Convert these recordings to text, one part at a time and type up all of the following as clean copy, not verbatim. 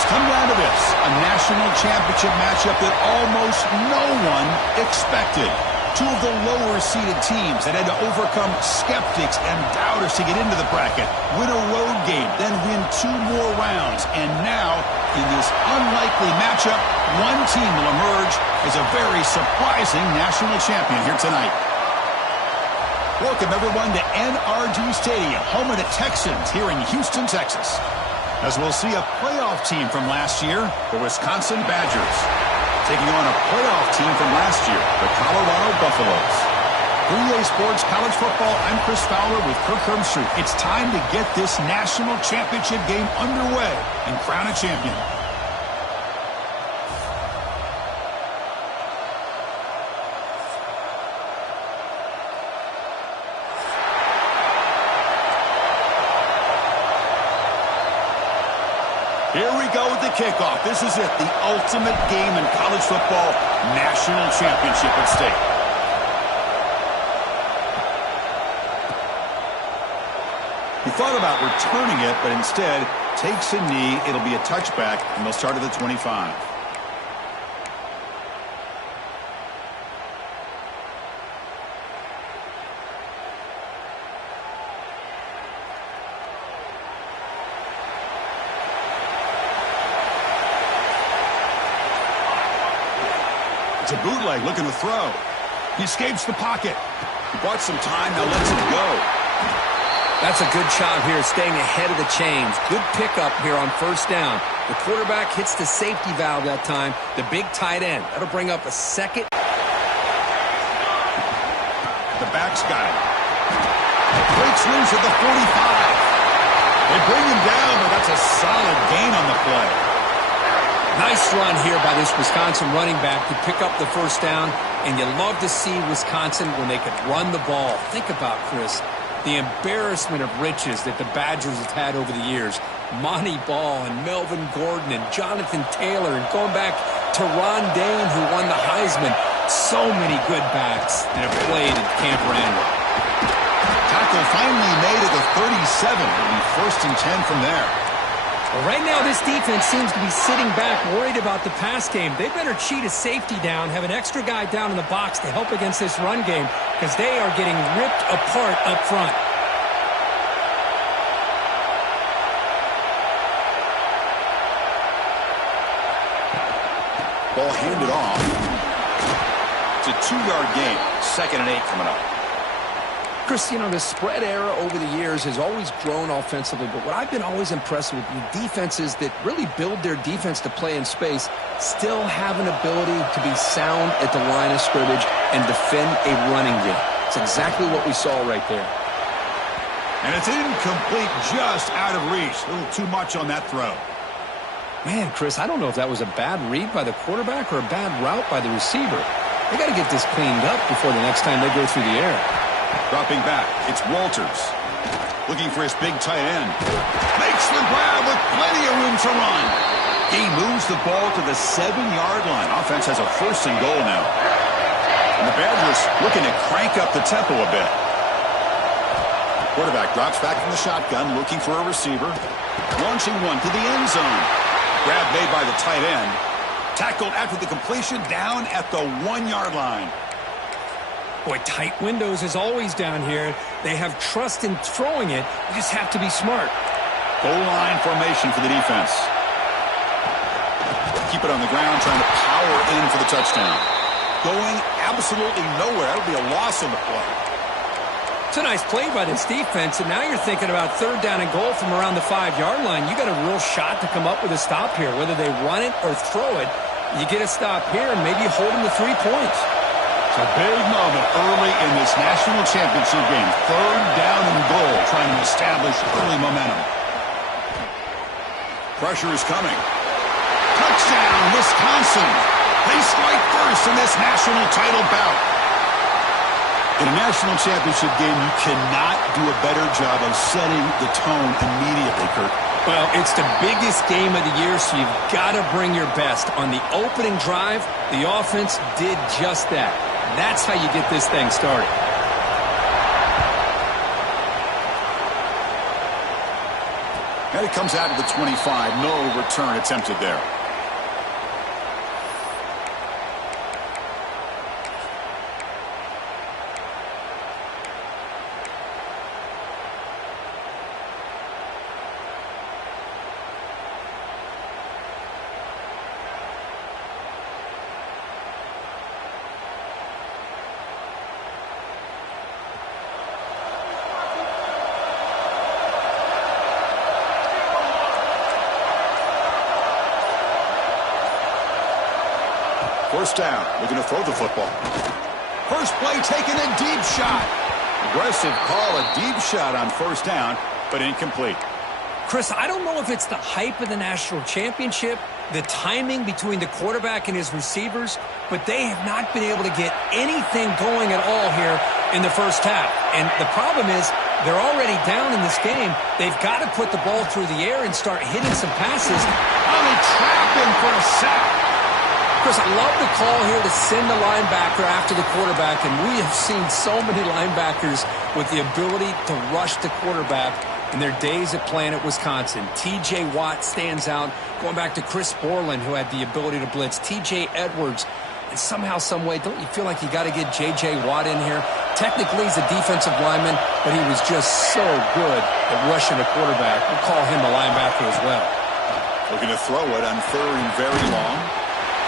it's come down to this, a national championship matchup that almost no one expected. Two of the lower-seeded teams that had to overcome skeptics and doubters to get into the bracket, win a road game, then win 2 more rounds. And now, in this unlikely matchup, one team will emerge as a very surprising national champion here tonight. Welcome, everyone, to NRG Stadium, home of the Texans here in Houston, Texas. As we'll see a playoff team from last year, the Wisconsin Badgers, taking on a playoff team from last year, the Colorado Buffaloes. For EA Sports College Football, I'm Chris Fowler with Kirk Herbstreit. It's time to get this national championship game underway and crown a champion. Here we go with the kickoff. This is it, the ultimate game in college football, national championship at stake. He thought about returning it, but instead takes a knee. It'll be a touchback, and they'll start at the 25. It's a bootleg, looking to throw. He escapes the pocket. He bought some time, now lets it go. That's a good job here, staying ahead of the chains. Good pickup here on first down. The quarterback hits the safety valve that time, the big tight end. That'll bring up a second. The back's got it. Breaks loose at the 45. They bring him down, but that's a solid gain on the play. Nice run here by this Wisconsin running back to pick up the first down, and you love to see Wisconsin when they could run the ball. Think about, Chris, the embarrassment of riches that the Badgers have had over the years. Monty Ball and Melvin Gordon and Jonathan Taylor, and going back to Ron Dayne, who won the Heisman. So many good backs that have played at Camp Randall. Tackle finally made at the 37. It'll be 1st and 10 from there. Well, right now, this defense seems to be sitting back, worried about the pass game. They better cheat a safety down, have an extra guy down in the box to help against this run game, because they are getting ripped apart up front. Ball handed off. It's a 2-yard gain. 2nd and 8 coming up. Chris, you know, the spread era over the years has always grown offensively, but what I've been always impressed with defenses that really build their defense to play in space still have an ability to be sound at the line of scrimmage and defend a running game. It's exactly what we saw right there. And it's incomplete, just out of reach. A little too much on that throw. Man, Chris, I don't know if that was a bad read by the quarterback or a bad route by the receiver. They got to get this cleaned up before the next time they go through the air. Dropping back, it's Walters. Looking for his big tight end. Makes the grab with plenty of room to run. He moves the ball to the 7-yard line. Offense has a 1st and goal now. And the Badgers looking to crank up the tempo a bit. Quarterback drops back from the shotgun, looking for a receiver. Launching one to the end zone. Grab made by the tight end. Tackled after the completion, down at the 1-yard line. Boy, tight windows is always down here. They have trust in throwing it. You just have to be smart. Goal line formation for the defense. Keep it on the ground, trying to power in for the touchdown. Going absolutely nowhere. That'll be a loss on the play. It's a nice play by this defense, and now you're thinking about 3rd down and goal from around the 5-yard line. You got a real shot to come up with a stop here. Whether they run it or throw it, you get a stop here and maybe hold them to 3 points. It's a big moment early in this national championship game. 3rd down and goal, trying to establish early momentum. Pressure is coming. Touchdown, Wisconsin. They strike first in this national title bout. In a national championship game, you cannot do a better job of setting the tone immediately, Kurt. Well, it's the biggest game of the year, so you've got to bring your best. On the opening drive, the offense did just that. That's how you get this thing started. And it comes out to the 25. No return attempted there. First down, looking to throw the football. First play taking a deep shot. Aggressive call, a deep shot on first down, but incomplete. Chris, I don't know if it's the hype of the national championship, the timing between the quarterback and his receivers, but they have not been able to get anything going at all here in the first half. And the problem is they're already down in this game. They've got to put the ball through the air and start hitting some passes. Oh, they trap him for a sack. Chris, I love the call here to send the linebacker after the quarterback, and we have seen so many linebackers with the ability to rush the quarterback in their days at playing at Wisconsin. T.J. Watt stands out, going back to Chris Borland, who had the ability to blitz. T.J. Edwards, and somehow, some way, don't you feel like you got to get J.J. Watt in here? Technically, he's a defensive lineman, but he was just so good at rushing a quarterback. We'll call him a linebacker as well. Looking to throw it on third and very long.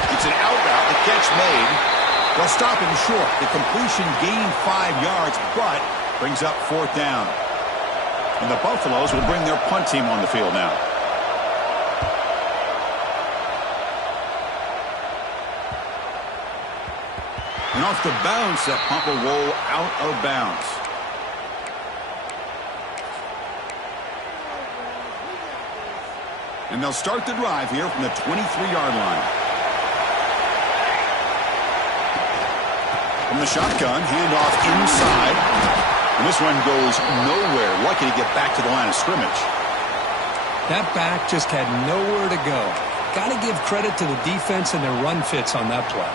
It's an out route, the catch made. They'll stop him short. The completion gained 5 yards, but brings up fourth down. And the Buffaloes will bring their punt team on the field now. And off the bounce, that punt will roll out of bounds. And they'll start the drive here from the 23-yard line. From the shotgun, handoff inside. And this one goes nowhere. Lucky to get back to the line of scrimmage. That back just had nowhere to go. Got to give credit to the defense and their run fits on that play.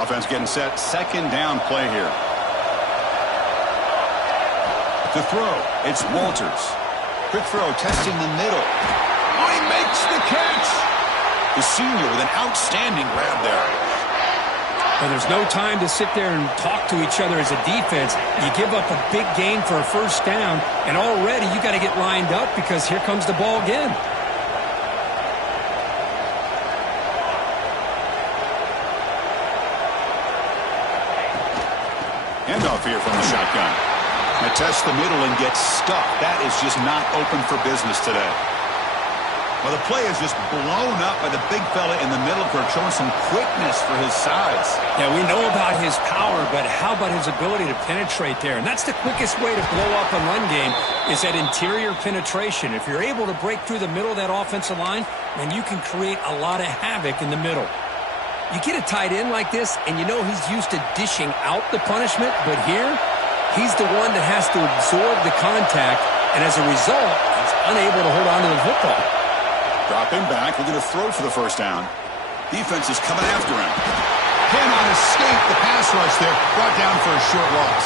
Offense getting set. Second down play here. To throw, it's Walters. Quick throw, testing the middle. Oh, he makes the catch. The senior with an outstanding grab there. And there's no time to sit there and talk to each other as a defense. You give up a big gain for a first down, and already you got to get lined up because here comes the ball again. Handoff here from the shotgun. They test the middle and get stuck. That is just not open for business today. Well, the play is just blown up by the big fella in the middle for showing some quickness for his size. Yeah, we know about his power, but how about his ability to penetrate there? And that's the quickest way to blow up a run game is that interior penetration. If you're able to break through the middle of that offensive line, then you can create a lot of havoc in the middle. You get a tight end like this, and you know he's used to dishing out the punishment, but here, he's the one that has to absorb the contact, and as a result, he's unable to hold on to the football. Drop him back. We're going to throw for the first down. Defense is coming after him. Cannot escape the pass rush there. Brought down for a short loss.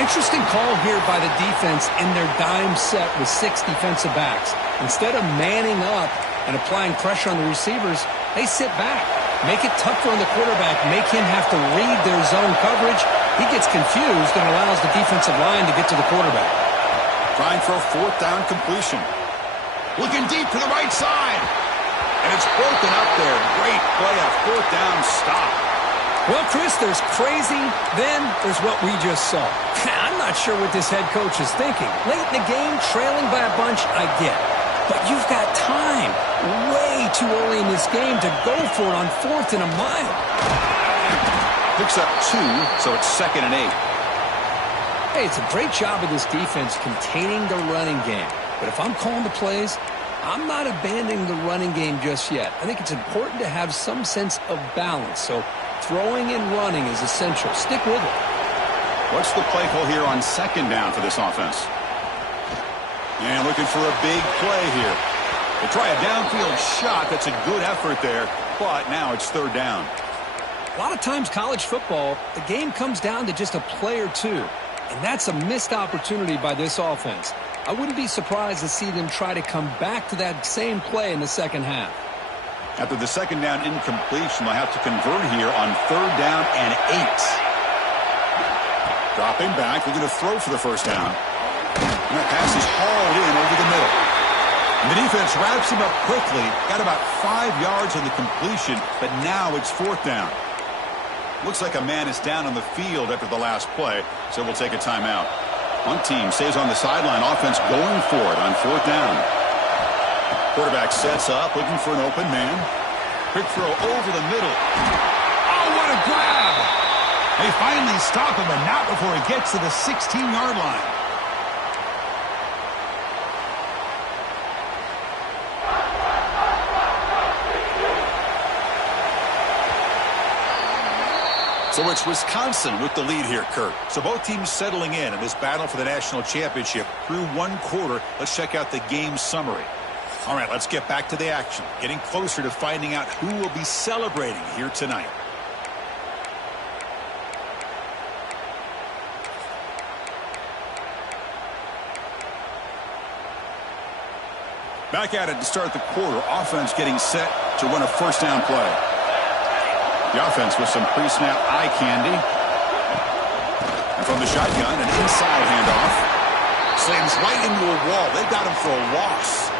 Interesting call here by the defense in their dime set with 6 defensive backs. Instead of manning up and applying pressure on the receivers, they sit back. Make it tougher on the quarterback. Make him have to read their zone coverage. He gets confused and allows the defensive line to get to the quarterback. Trying for a fourth down completion. Looking deep to the right side. And it's broken up there. Great play, a fourth down stop. Well, Chris, there's crazy, then there's what we just saw. I'm not sure what this head coach is thinking. Late in the game, trailing by a bunch, I get. But you've got time, way too early in this game to go for it on 4th and a mile. Picks up 2, so it's 2nd and 8. Hey, it's a great job of this defense containing the running game. But if I'm calling the plays, I'm not abandoning the running game just yet. I think it's important to have some sense of balance. So throwing and running is essential. Stick with it. What's the play call here on 2nd down for this offense? And looking for a big play here. They try a downfield shot. That's a good effort there. But now it's 3rd down. A lot of times college football, the game comes down to just a play or two. And that's a missed opportunity by this offense. I wouldn't be surprised to see them try to come back to that same play in the second half. After the second down incompletion, they'll have to convert here on 3rd down and 8. Dropping back, looking to throw for the first down. And that pass is hauled in over the middle. And the defense wraps him up quickly. Got about 5 yards on the completion, but now it's 4th down. Looks like a man is down on the field after the last play, so we'll take a timeout. One team stays on the sideline. Offense going for it on 4th down. Quarterback sets up, looking for an open man. Quick throw over the middle. Oh, what a grab! They finally stop him, but not before he gets to the 16-yard line. So it's Wisconsin with the lead here, Kurt. So both teams settling in this battle for the national championship through one quarter. Let's check out the game summary. All right, let's get back to the action. Getting closer to finding out who will be celebrating here tonight. Back at it to start the quarter. Offense getting set to run a first down play. The offense with some pre-snap eye candy. And from the shotgun, an inside handoff. Slams right into a wall. They've got him for a loss.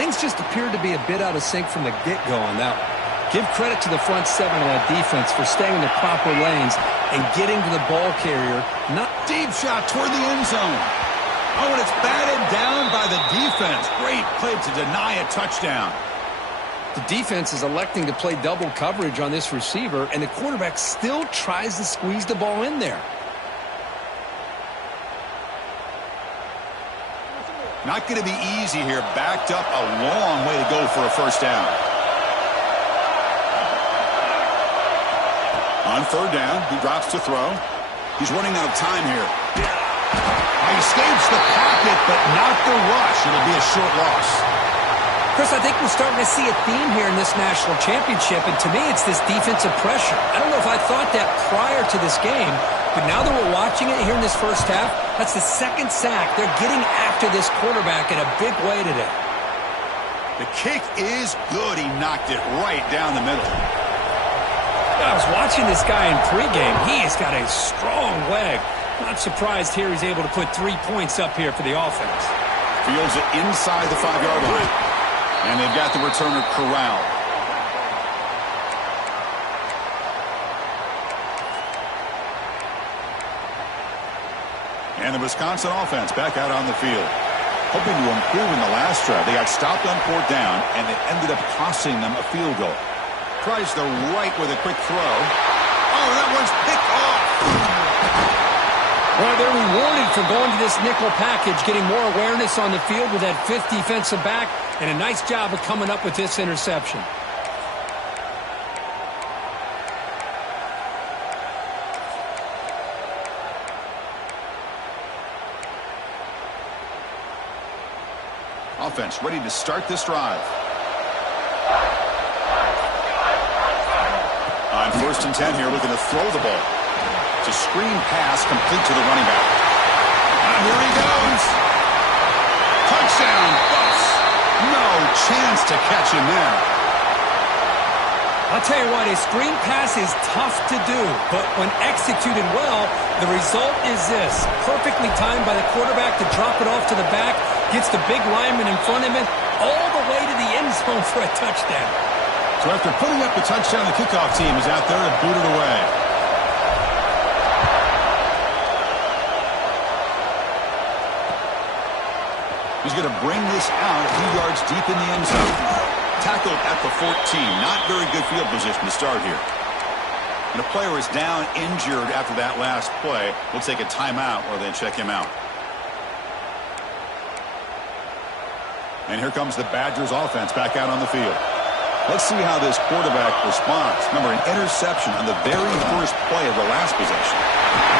Things just appeared to be a bit out of sync from the get-go on that one. Give credit to the front seven of that defense for staying in the proper lanes and getting to the ball carrier. Not deep shot toward the end zone. Oh, and it's batted down by the defense. Great play to deny a touchdown. The defense is electing to play double coverage on this receiver, and the quarterback still tries to squeeze the ball in there. Not going to be easy here. Backed up a long way to go for a first down. On 3rd down, he drops to throw. He's running out of time here. He escapes the pocket, but not the rush. It'll be a short loss. Chris, I think we're starting to see a theme here in this national championship, and to me it's this defensive pressure. I don't know if I thought that prior to this game, but now that we're watching it here in this first half, that's the 2nd sack. They're getting after this quarterback in a big way today. The kick is good. He knocked it right down the middle. I was watching this guy in pregame. He has got a strong leg. Not surprised here he's able to put 3 points up here for the offense. Fields it inside the 5-yard line. And they've got the returner corralled. And the Wisconsin offense back out on the field. Hoping to improve in the last drive. They got stopped on 4th down, and it ended up costing them a field goal. Tries the right with a quick throw. Oh, that one's picked off. Well, they're rewarded for going to this nickel package, getting more awareness on the field with that 5th defensive back, and a nice job of coming up with this interception. Offense ready to start this drive. On 1st and 10 here, looking to throw the ball. It's a screen pass complete to the running back. And here he goes. Touchdown, Buffs. No chance to catch him there. I'll tell you what, a screen pass is tough to do, but when executed well, the result is this. Perfectly timed by the quarterback to drop it off to the back, gets the big lineman in front of him, all the way to the end zone for a touchdown. So after putting up the touchdown, the kickoff team is out there and booted away. He's going to bring this out a few yards deep in the end zone. Tackled at the 14. Not very good field position to start here. And a player is down injured after that last play. We'll take a timeout or then check him out. And here comes the Badgers offense back out on the field. Let's see how this quarterback responds. Remember, an interception on the very first play of the last possession.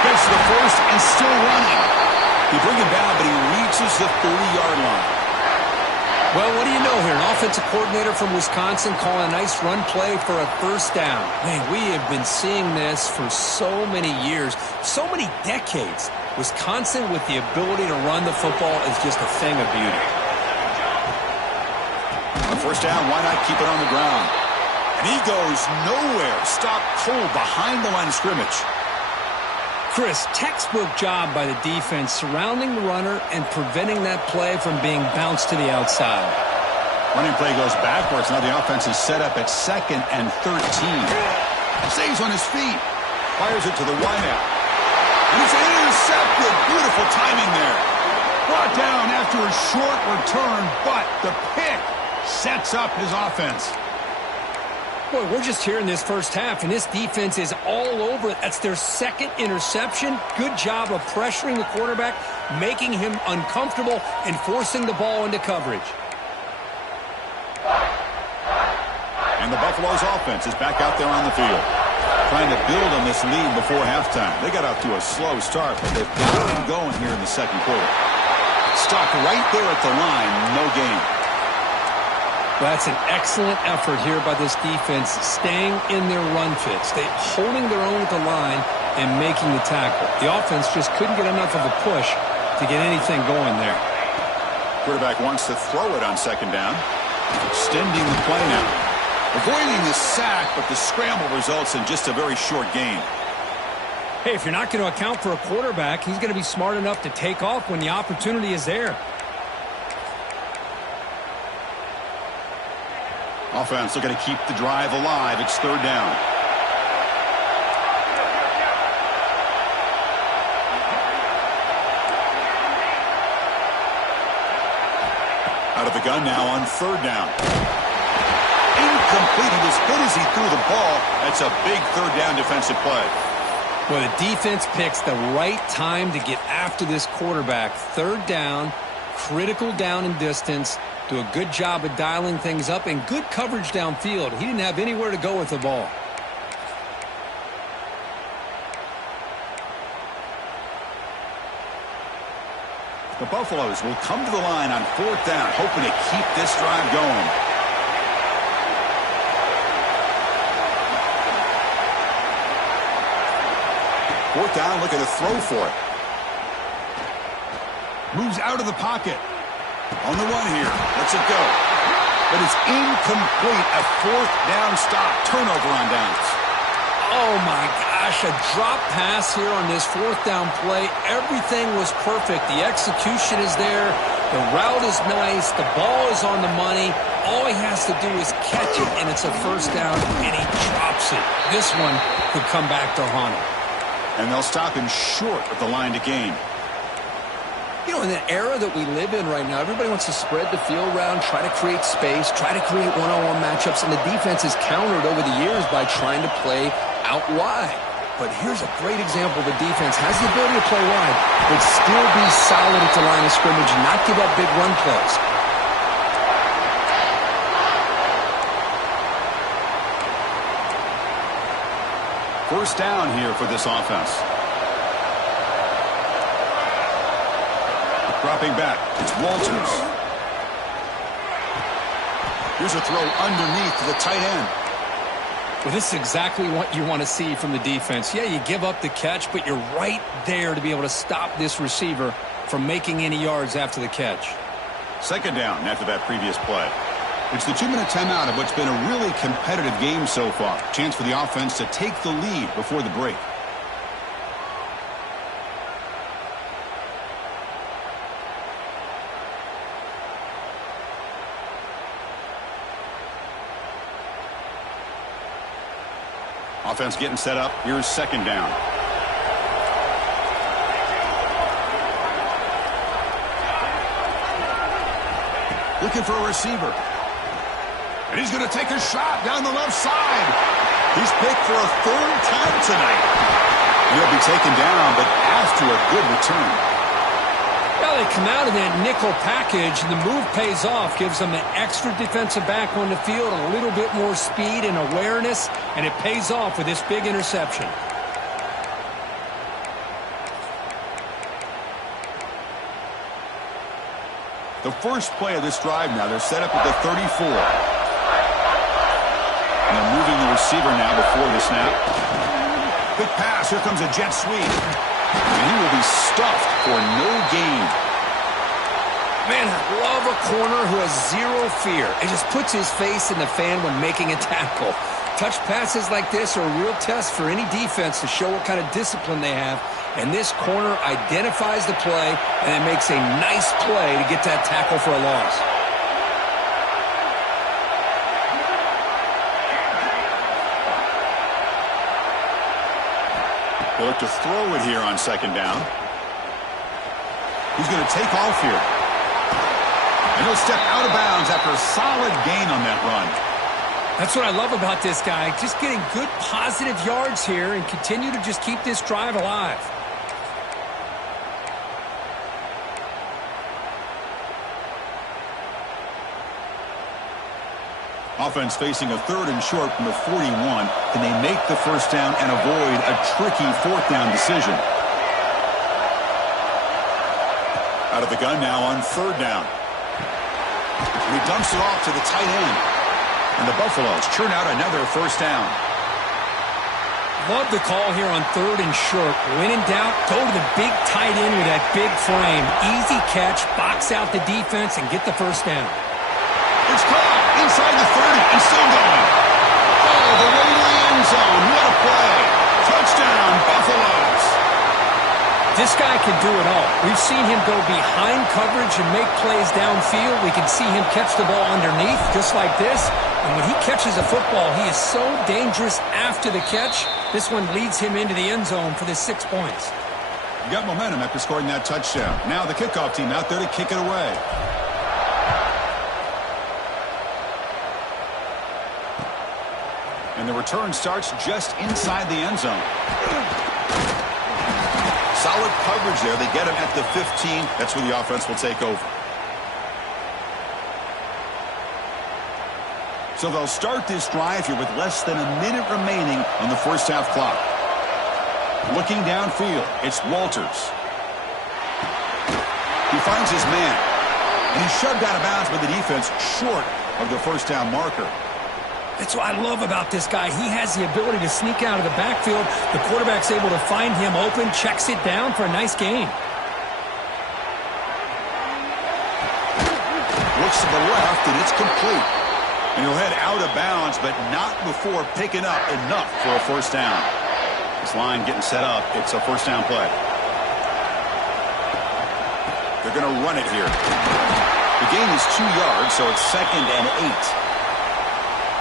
Gets the first and still running. He brings him down, but he reaches the 30-yard line. Well, what do you know here? An offensive coordinator from Wisconsin calling a nice run play for a first down. Man, we have been seeing this for so many years, so many decades. Wisconsin with the ability to run the football is just a thing of beauty. On first down, why not keep it on the ground? And he goes nowhere. Stopped cold behind the line of scrimmage. Chris, textbook job by the defense surrounding the runner and preventing that play from being bounced to the outside. Running play goes backwards. Now the offense is set up at 2nd and 13. Stays on his feet. Fires it to the wideout. And it's intercepted. Beautiful timing there. Brought down after a short return, but the pick sets up his offense. Boy, we're just here in this first half, and this defense is all over it. That's their 2nd interception. Good job of pressuring the quarterback, making him uncomfortable, and forcing the ball into coverage. And the Buffalo's offense is back out there on the field, trying to build on this lead before halftime. They got off to a slow start, but they've got it going here in the second quarter. Stopped right there at the line, no gain. Well, that's an excellent effort here by this defense, staying in their run fits. They're holding their own at the line and making the tackle. The offense just couldn't get enough of a push to get anything going there. Quarterback wants to throw it on 2nd down. Extending the play now. Avoiding the sack, but the scramble results in just a very short gain. Hey, if you're not going to account for a quarterback, he's going to be smart enough to take off when the opportunity is there. Offense looking to keep the drive alive. It's 3rd down. Out of the gun now on 3rd down. Incomplete. He was hit as he threw the ball. That's a big 3rd down defensive play. Well, the defense picks the right time to get after this quarterback. 3rd down, critical down and distance. Do a good job of dialing things up and good coverage downfield. He didn't have anywhere to go with the ball. The Buffaloes will come to the line on 4th down, hoping to keep this drive going. Fourth down, looking to throw for it. Moves out of the pocket. On the run here. Lets it go. But it's incomplete. A 4th down stop. Turnover on downs. Oh, my gosh. A drop pass here on this 4th down play. Everything was perfect. The execution is there. The route is nice. The ball is on the money. All he has to do is catch it, and it's a 1st down, and he drops it. This one could come back to haunt him. And they'll stop him short of the line to gain. You know, in the era that we live in right now, everybody wants to spread the field around, try to create space, try to create one-on-one matchups, and the defense is countered over the years by trying to play out wide. But here's a great example. The defense has the ability to play wide, but still be solid at the line of scrimmage and not give up big run plays. First down here for this offense. Dropping back, it's Walters. Here's a throw underneath to the tight end. Well, this is exactly what you want to see from the defense. Yeah, you give up the catch, but you're right there to be able to stop this receiver from making any yards after the catch. 2nd down after that previous play. It's the 2-minute timeout of what's been a really competitive game so far. Chance for the offense to take the lead before the break. Offense getting set up. Here's 2nd down. Looking for a receiver. And he's going to take a shot down the left side. He's picked for a 3rd time tonight. He'll be taken down, but after a good return. Well, they come out of that nickel package, and the move pays off, gives them an extra defensive back on the field, a little bit more speed and awareness, and it pays off with this big interception. The first play of this drive now, they're set up at the 34. And they're moving the receiver now before the snap. Quick pass. Here comes a jet sweep. And he will be stuffed for no gain. Man, I love a corner who has zero fear. It just puts his face in the fan when making a tackle. Touch passes like this are a real test for any defense to show what kind of discipline they have. And this corner identifies the play and it makes a nice play to get that tackle for a loss. They look to throw it here on second down. He's going to take off here. And he'll step out of bounds after a solid gain on that run. That's what I love about this guy. Just getting good positive yards here and continue to just keep this drive alive. Offense facing a 3rd and short from the 41. Can they make the first down and avoid a tricky 4th down decision? Out of the gun now on 3rd down. And he dumps it off to the tight end. And the Buffaloes churn out another first down. Love the call here on 3rd and short. When in doubt, go to the big tight end with that big frame. Easy catch, box out the defense, and get the first down. It's caught inside the 30 and still going. Oh, the way to the end zone. What a play. Touchdown, Buffaloes. This guy can do it all. We've seen him go behind coverage and make plays downfield. We can see him catch the ball underneath just like this. And when he catches a football, he is so dangerous after the catch. This one leads him into the end zone for the 6 points. You got momentum after scoring that touchdown. Now the kickoff team out there to kick it away. And the return starts just inside the end zone. Solid coverage there. They get him at the 15. That's where the offense will take over. So they'll start this drive here with less than a minute remaining on the first half clock. Looking downfield, it's Walters. He finds his man. And he's shoved out of bounds by the defense short of the first down marker. That's what I love about this guy. He has the ability to sneak out of the backfield. The quarterback's able to find him open, checks it down for a nice gain. Looks to the left, and it's complete. And he'll head out of bounds, but not before picking up enough for a first down. This line getting set up. It's a first down play. They're going to run it here. The gain is 2 yards, so it's 2nd and 8.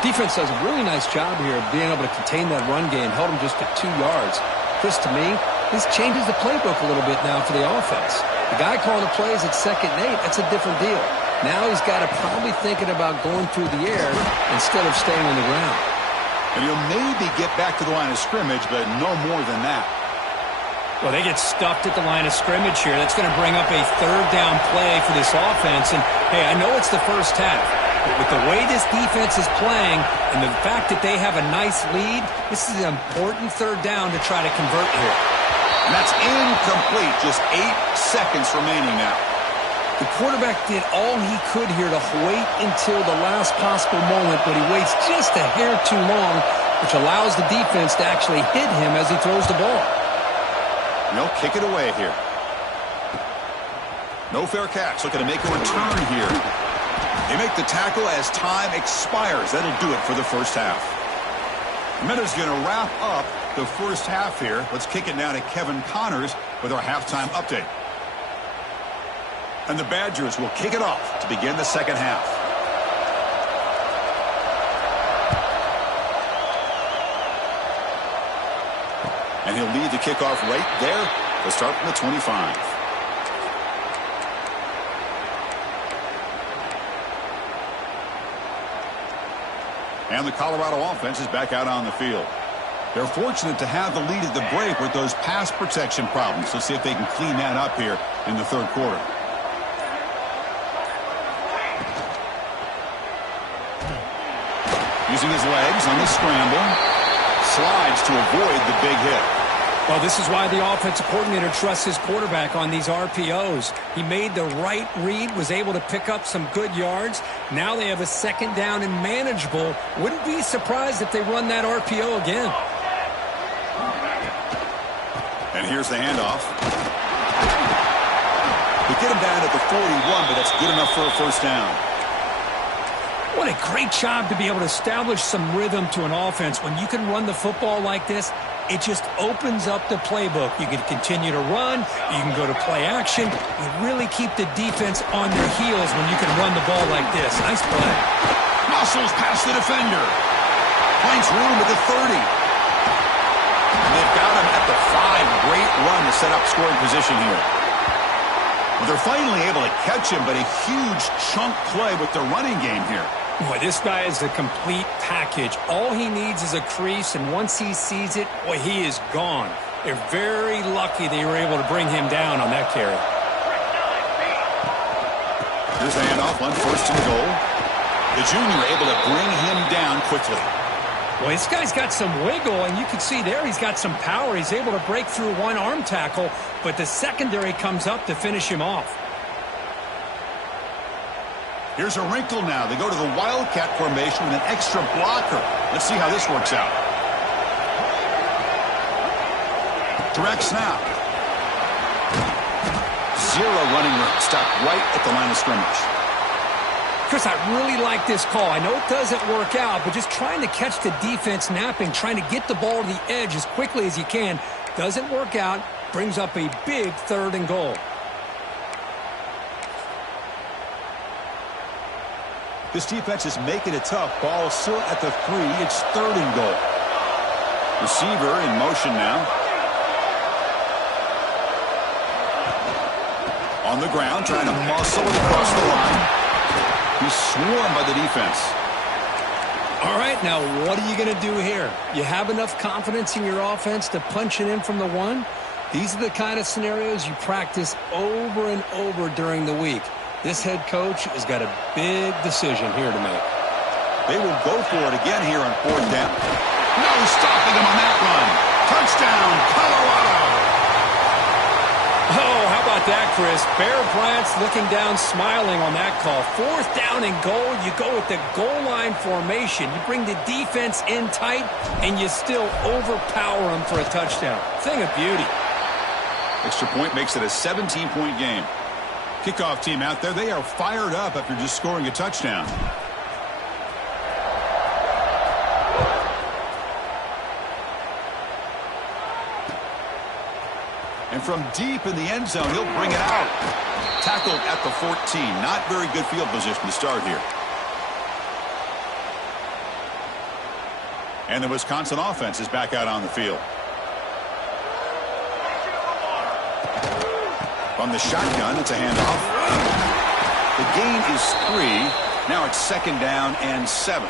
Defense does a really nice job here of being able to contain that run game, held him just to 2 yards. Chris, to me, this changes the playbook a little bit now for the offense. The guy calling the plays at 2nd and 8, that's a different deal. Now he's got to probably thinking about going through the air instead of staying on the ground. And he'll maybe get back to the line of scrimmage, but no more than that. Well, they get stuffed at the line of scrimmage here. That's going to bring up a 3rd down play for this offense. And, hey, I know it's the first half. But with the way this defense is playing and the fact that they have a nice lead, this is an important 3rd down to try to convert here. And that's incomplete. Just 8 seconds remaining now. The quarterback did all he could here to wait until the last possible moment, but he waits just a hair too long, which allows the defense to actually hit him as he throws the ball. And they'll kick it away here. No fair catch. Looking to make a return here. They make the tackle as time expires. That'll do it for the first half. Minuta's going to wrap up the first half here. Let's kick it now to Kevin Connors with our halftime update. And the Badgers will kick it off to begin the second half. And he'll lead the kickoff right there. They'll start from the 25. And the Colorado offense is back out on the field. They're fortunate to have the lead at the break with those pass protection problems. Let's see if they can clean that up here in the 3rd quarter. Using his legs on the scramble. Slides to avoid the big hit. Well, this is why the offensive coordinator trusts his quarterback on these RPOs. He made the right read, was able to pick up some good yards. Now they have a second down and manageable. Wouldn't be surprised if they run that RPO again. And here's the handoff. They get him down at the 41, but that's good enough for a first down. What a great job to be able to establish some rhythm to an offense. When you can run the football like this, it just opens up the playbook. You can continue to run. You can go to play action. You really keep the defense on their heels when you can run the ball like this. Nice play. Muscles past the defender. Finds room at the 30. And they've got him at the 5. Great run to set up scoring position here. Well, they're finally able to catch him, but a huge chunk play with the running game here. Boy, this guy is a complete package. All he needs is a crease, and once he sees it, boy, he is gone. They're very lucky they were able to bring him down on that carry. Here's the handoff on 1st and goal. The junior able to bring him down quickly. Well, this guy's got some wiggle, and you can see there he's got some power. He's able to break through one arm tackle, but the secondary comes up to finish him off. Here's a wrinkle now. They go to the Wildcat formation with an extra blocker. Let's see how this works out. Direct snap. Zero running room. Stopped right at the line of scrimmage. Chris, I really like this call. I know it doesn't work out, but just trying to catch the defense napping, trying to get the ball to the edge as quickly as you can, doesn't work out, brings up a big 3rd and goal. This defense is making it tough. Ball still at the 3. It's 3rd and goal. Receiver in motion now. On the ground, trying to muscle it across the line. He's swarmed by the defense. All right, now what are you going to do here? You have enough confidence in your offense to punch it in from the 1? These are the kind of scenarios you practice over and over during the week. This head coach has got a big decision here to make. They will go for it again here on 4th down. No stopping them on that run. Touchdown, Colorado. Oh, how about that, Chris? Bear Bryant's looking down, smiling on that call. 4th down and goal. You go with the goal line formation. You bring the defense in tight, and you still overpower them for a touchdown. Thing of beauty. Extra point makes it a 17-point game. Kickoff team out there, they are fired up after just scoring a touchdown. And from deep in the end zone, he'll bring it out. Tackled at the 14. Not very good field position to start here. And the Wisconsin offense is back out on the field. From the shotgun, it's a handoff. The gain is 3. Now it's 2nd down and 7.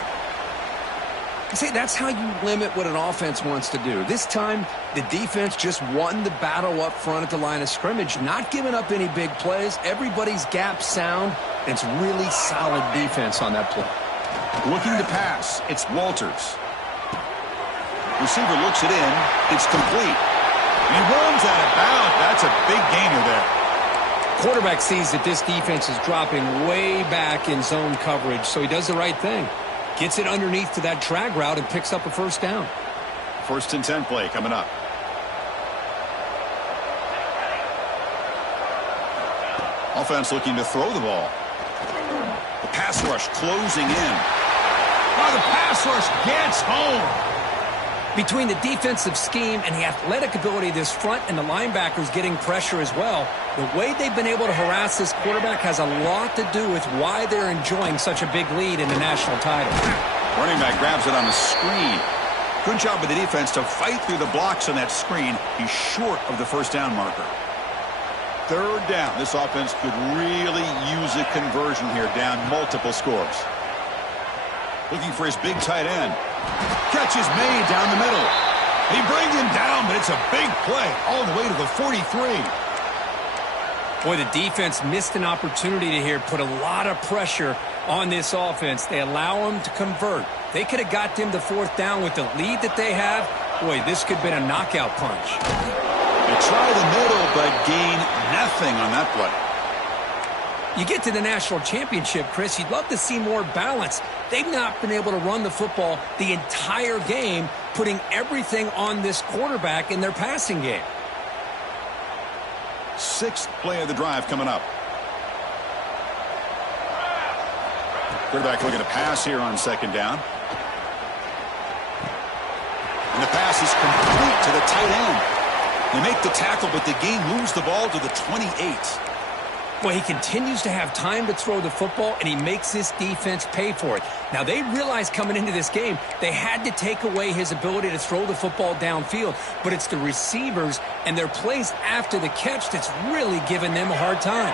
See, that's how you limit what an offense wants to do. This time, the defense just won the battle up front at the line of scrimmage, not giving up any big plays. Everybody's gap sound, and it's really solid defense on that play. Looking to pass, it's Walters. Receiver looks it in. It's complete. He runs out of bounds. That's a big gainer there. Quarterback sees that this defense is dropping way back in zone coverage, so he does the right thing. Gets it underneath to that drag route and picks up a 1st down. 1st and 10 play coming up. Offense looking to throw the ball. The pass rush closing in. Oh, the pass rush gets home. Between the defensive scheme and the athletic ability of this front and the linebackers getting pressure as well, the way they've been able to harass this quarterback has a lot to do with why they're enjoying such a big lead in the national title. Running back grabs it on the screen. Good job by the defense to fight through the blocks on that screen. He's short of the 1st down marker. 3rd down. This offense could really use a conversion here, down multiple scores. Looking for his big tight end. Catch is made down the middle. He brings him down, but it's a big play all the way to the 43. Boy, the defense missed an opportunity to here put a lot of pressure on this offense. They allow them to convert. They could have got them to 4th down with the lead that they have, Boy, this could have been a knockout punch. They try the middle, but gain nothing on that play. You get to the national championship, Chris, you'd love to see more balance. They've not been able to run the football the entire game, putting everything on this quarterback in their passing game. Sixth play of the drive coming up. Quarterback looking to pass here on second down. And the pass is complete to the tight end. They make the tackle, but the game moves the ball to the 28. Well, he continues to have time to throw the football, and he makes this defense pay for it. Now, they realized coming into this game they had to take away his ability to throw the football downfield, but it's the receivers and their plays after the catch that's really giving them a hard time.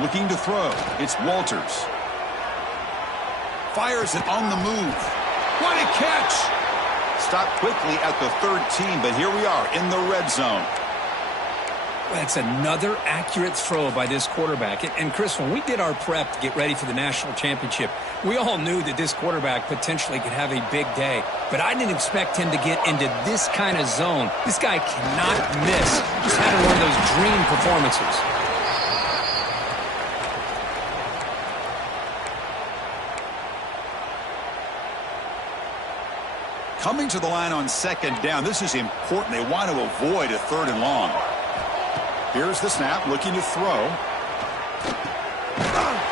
Looking to throw. It's Walters. Fires it on the move. What a catch! Stopped quickly at the 13, but here we are in the red zone. That's another accurate throw by this quarterback. And Chris, when we did our prep to get ready for the national championship, we all knew that this quarterback potentially could have a big day. But I didn't expect him to get into this kind of zone. This guy cannot miss. Just having one of those dream performances. Coming to the line on second down. This is important. They want to avoid a third and long. Here's the snap, looking to throw.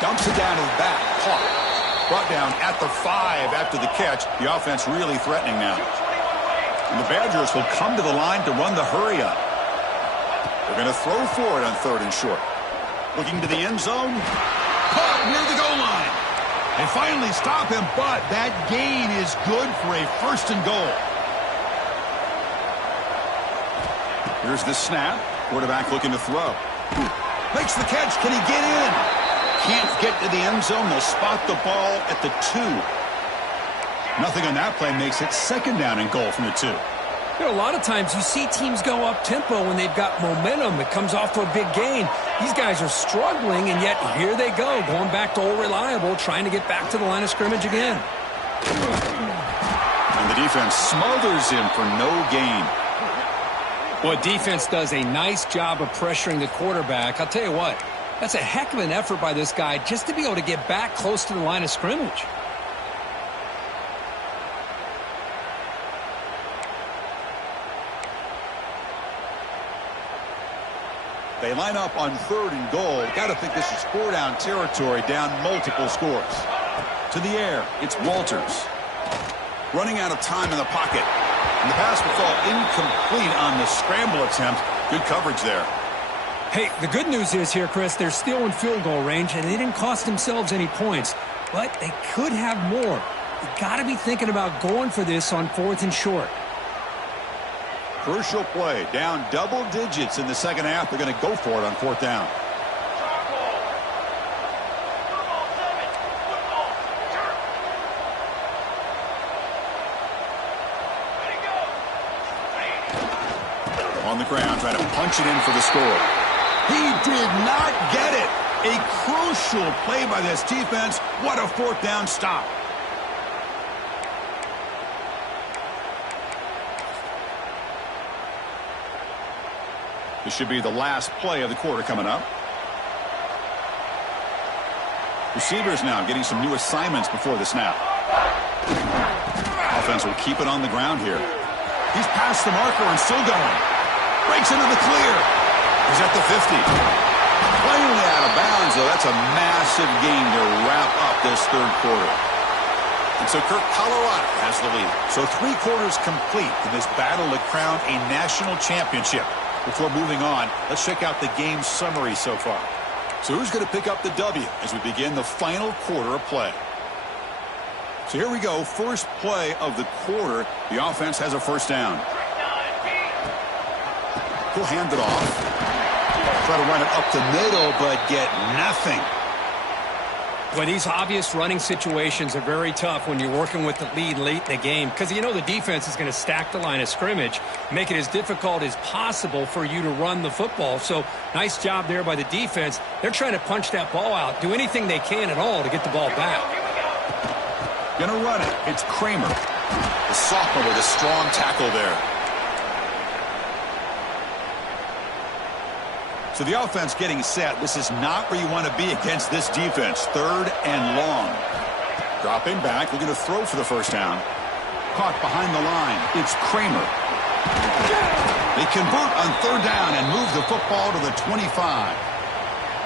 Dumps it down to the back. Caught. Brought down at the 5 after the catch. The offense really threatening now. And the Badgers will come to the line to run the hurry up. They're going to throw for it on third and short. Looking to the end zone. Caught near the goal line. They finally stop him, but that gain is good for a first and goal. Here's the snap. Quarterback looking to throw. Makes the catch. Can he get in? Can't get to the end zone. They'll spot the ball at the 2. Nothing on that play makes it second down and goal from the 2. You know, a lot of times you see teams go up-tempo when they've got momentum that comes off to a big gain. These guys are struggling, and yet here they go, going back to old reliable, trying to get back to the line of scrimmage again. And the defense smothers him for no gain. Well, defense does a nice job of pressuring the quarterback. I'll tell you what, that's a heck of an effort by this guy just to be able to get back close to the line of scrimmage. They line up on third and goal. Got to think this is 4-down territory, down multiple scores. To the air, it's Walters. Running out of time in the pocket. And the pass will fall incomplete on the scramble attempt. Good coverage there. Hey, the good news is here, Chris, they're still in field goal range, and they didn't cost themselves any points. But they could have more. You got to be thinking about going for this on fourth and short. Crucial play, down double digits in the second half. They're going to go for it on fourth down. On the ground, trying to punch it in for the score. He did not get it. A crucial play by this defense. What a fourth down stop. This should be the last play of the quarter coming up. Receivers now getting some new assignments before the snap. Offense will keep it on the ground here. He's past the marker and still going. Breaks into the clear. He's at the 50. Plainly out of bounds, though. That's a massive gain to wrap up this third quarter. And so Kirk, Colorado has the lead. So 3 quarters complete in this battle to crown a national championship. Before moving on, let's check out the game summary so far. So who's going to pick up the W as we begin the final quarter of play? So here we go. First play of the quarter. The offense has a first down. He'll hand it off. Try to run it up the middle, but get nothing. Well, these obvious running situations are very tough when you're working with the lead late in the game because you know the defense is going to stack the line of scrimmage, make it as difficult as possible for you to run the football. So nice job there by the defense. They're trying to punch that ball out, do anything they can at all to get the ball back. Gonna run it. It's Kramer. The sophomore with a strong tackle there. So the offense getting set. This is not where you want to be against this defense. 3rd and long. Dropping back. Looking to throw for the first down. Caught behind the line. It's Kramer. They convert on 3rd down and move the football to the 25.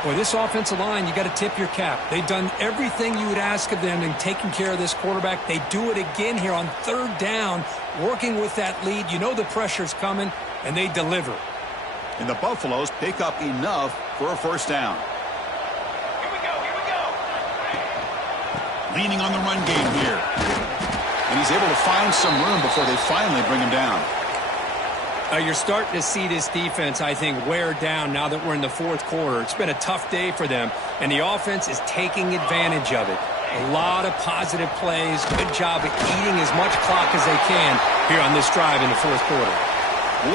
Boy, this offensive line, you got to tip your cap. They've done everything you would ask of them in taking care of this quarterback. They do it again here on 3rd down, working with that lead. You know the pressure's coming, and they deliver. And the Buffaloes pick up enough for a first down. Here we go. Leaning on the run game here. And he's able to find some room before they finally bring him down. You're starting to see this defense, I think, wear down now that we're in the 4th quarter. It's been a tough day for them, and the offense is taking advantage of it. A lot of positive plays. Good job at eating as much clock as they can here on this drive in the 4th quarter.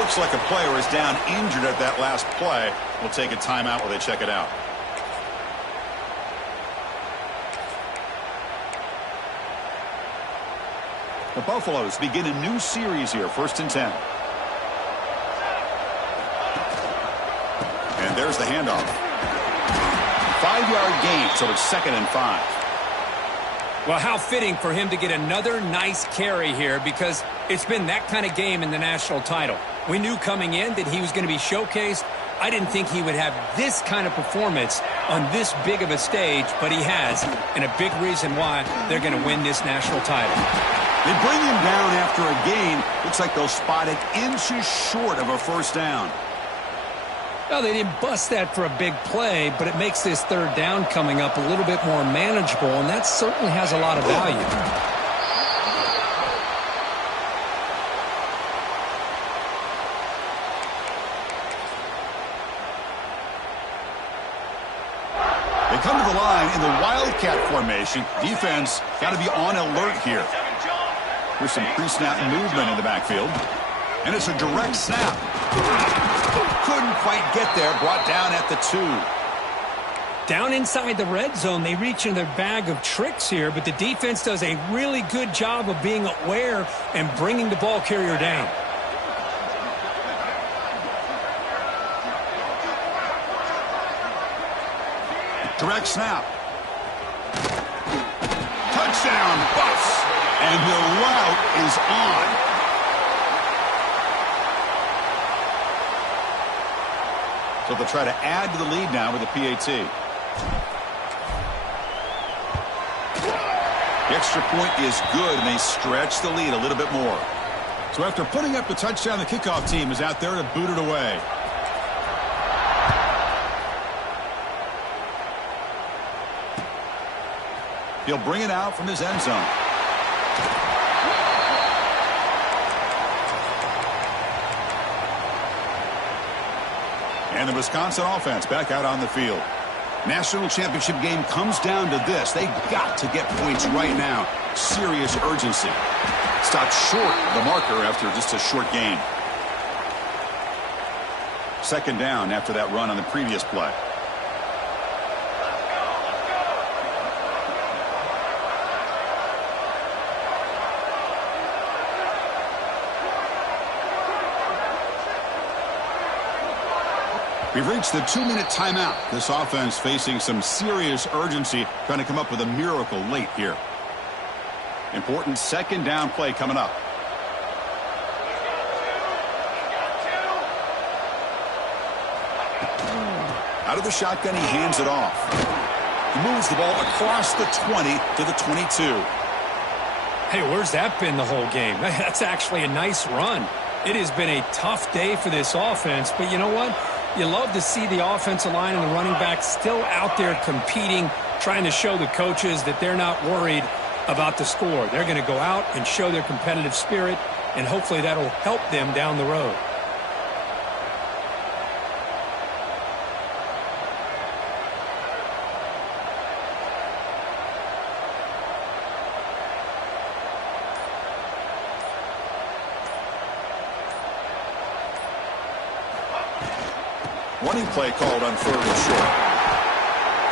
Looks like a player is down injured at that last play. We'll take a timeout while they check it out. The Buffaloes begin a new series here, 1st and 10. And there's the handoff. 5-yard gain, so it's 2nd and 5. Well, how fitting for him to get another nice carry here, because it's been that kind of game in the national title. We knew coming in that he was going to be showcased. I didn't think he would have this kind of performance on this big of a stage, but he has, and a big reason why they're going to win this national title. They bring him down after a gain. Looks like they'll spot it inches short of a first down. Well, they didn't bust that for a big play, but it makes this 3rd down coming up a little bit more manageable, and that certainly has a lot of value. They come to the line in the Wildcat formation. Defense got to be on alert here. There's some pre-snap movement in the backfield. And it's a direct snap. Couldn't quite get there. Brought down at the 2. Down inside the red zone, they reach in their bag of tricks here, but the defense does a really good job of being aware and bringing the ball carrier down. Direct snap. Touchdown, Buffs. And the route is on. So they'll try to add to the lead now with a PAT. The extra point is good, and they stretch the lead a little bit more. So after putting up the touchdown, the kickoff team is out there to boot it away. He'll bring it out from his end zone. And the Wisconsin offense back out on the field. National championship game comes down to this. They've got to get points right now. Serious urgency. Stopped short of the marker after just a short gain. 2nd down after that run on the previous play. We've reached the 2-minute timeout. This offense facing some serious urgency, trying to come up with a miracle late here. Important 2nd down play coming up. Out of the shotgun, he hands it off. He moves the ball across the 20 to the 22. Hey, where's that been the whole game? That's actually a nice run. It has been a tough day for this offense, but you know what? You love to see the offensive line and the running back still out there competing, trying to show the coaches that they're not worried about the score. They're going to go out and show their competitive spirit, and hopefully that'll help them down the road. Running play called on 3rd and short.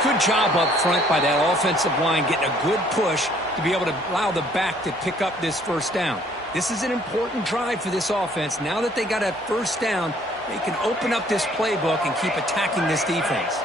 Good job up front by that offensive line, getting a good push to be able to allow the back to pick up this first down. This is an important drive for this offense. Now that they got a first down, they can open up this playbook and keep attacking this defense.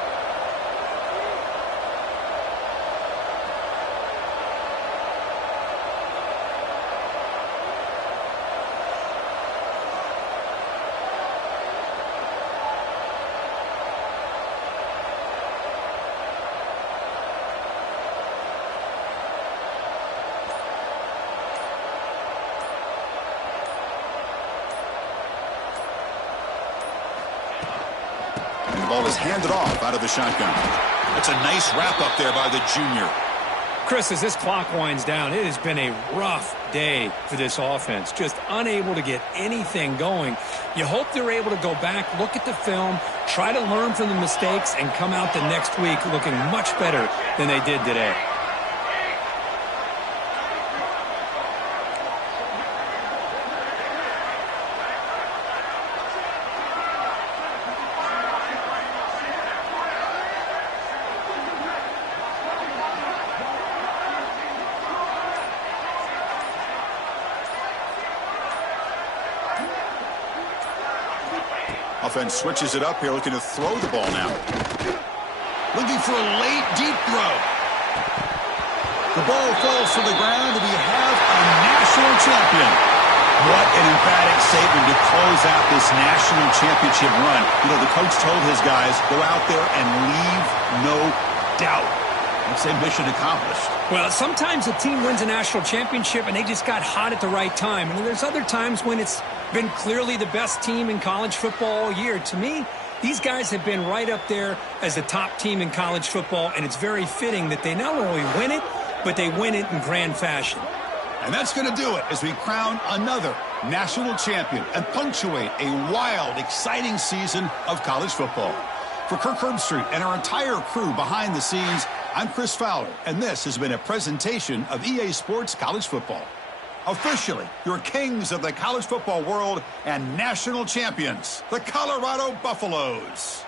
The ball is handed off out of the shotgun. That's a nice wrap up there by the junior. Chris, as this clock winds down, it has been a rough day for this offense. Just unable to get anything going. You hope they're able to go back, look at the film, try to learn from the mistakes, and come out the next week looking much better than they did today. Offense switches it up here, looking to throw the ball now. Looking for a late, deep throw. The ball falls to the ground, and we have a national champion. What an emphatic statement to close out this national championship run. You know, the coach told his guys, go out there and leave no doubt. I'd say mission accomplished. Well, sometimes a team wins a national championship and they just got hot at the right time. And there's other times when it's been clearly the best team in college football all year. To me, these guys have been right up there as the top team in college football, and it's very fitting that they not only win it, but they win it in grand fashion. And that's going to do it as we crown another national champion and punctuate a wild, exciting season of college football. For Kirk Herbstreit and our entire crew behind the scenes, I'm Chris Fowler, and this has been a presentation of EA Sports College Football. Officially, your kings of the college football world and national champions, the Colorado Buffaloes.